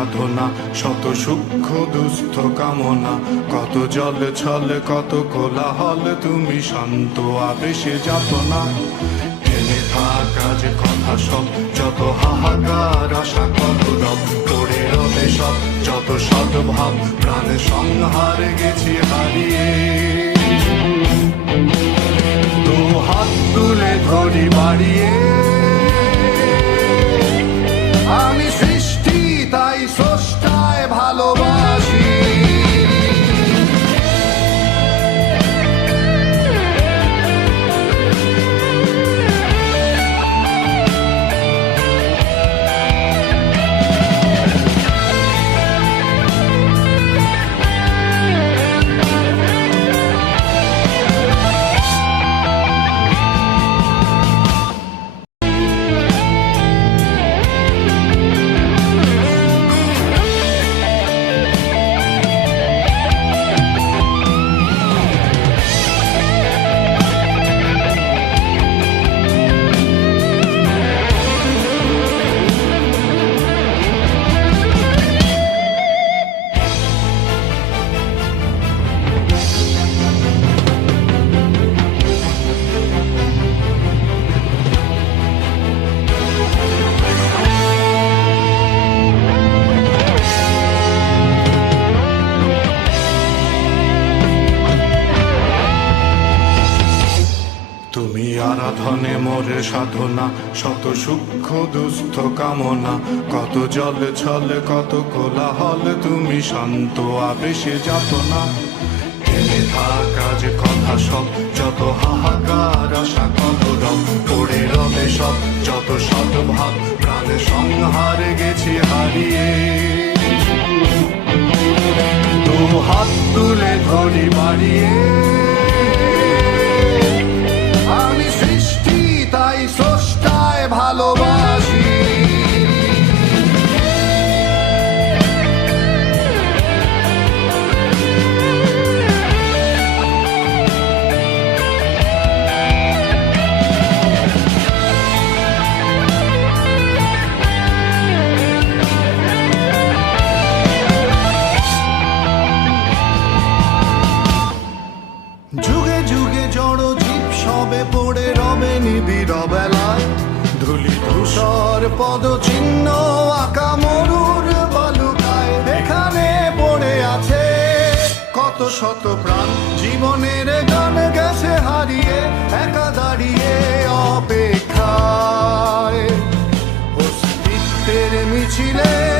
সাধনা, শত সূক্ষ্ম দুস্থ কামনা। কত জল ছল, কত কোলাহল, তুমি শান্ত আবেশে যাত না টেনে থাকা যে কথা সব, যত হাহাকার আশা, কত রব পড়ে রবে সব। যত সদ্ভাব, প্রাণে সংহার গেছি, হারিয়ে। দু হাত তুলে ধরি বাড়িয়ে। আমি তুমি আরাধনে মোরে সাধনা, শত সূক্ষ্ম দুস্থ কামনা। কত জল ছল, কত কোলাহল, তুমি শান্ত আবেশে যাত না কাজ কথা সব, যত হাহাকার আশা কত রং রবে সব, যত সদ্ভাব প্রাণে সংহার গেছি, হারিয়ে। দু হাত তুলে ধরি বাড়িয়ে যুগে যুগে জড় জীব সবে পড়ে রবে নিবিড় বেলায়। ধুলি, ধূসর পদ চিহ্ন আঁকা মরুর বালুকায় এখানে পড়ে আছে। কত শত প্রাণ জীবনের গান গেছে হারিয়ে, একা দাঁড়িয়ে অপেক্ষায়। অস্তিত্বের মিছিলে